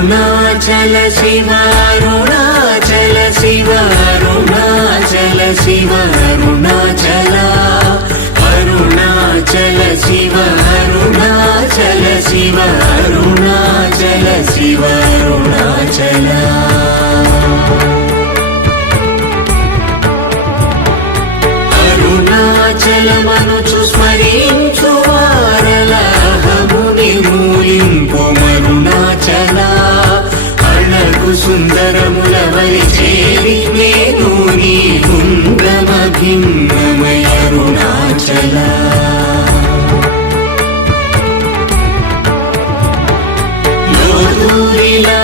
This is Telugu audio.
అరుణాచల శివ అరుణాచల శివ అరుణాచల శివ అరుణాచల అరుణాచల శివ అరుణాచల శివ అరుణాచల శివ అరుణాచల అరుణాచలమనుచు స్మరించు వారలహముని మూలింపు మరుణాచల అణగు సుందరముల వలి చేరి నేను నీ గుండ్రమ భిన్నమయ అరుణాచల లోదూరిలా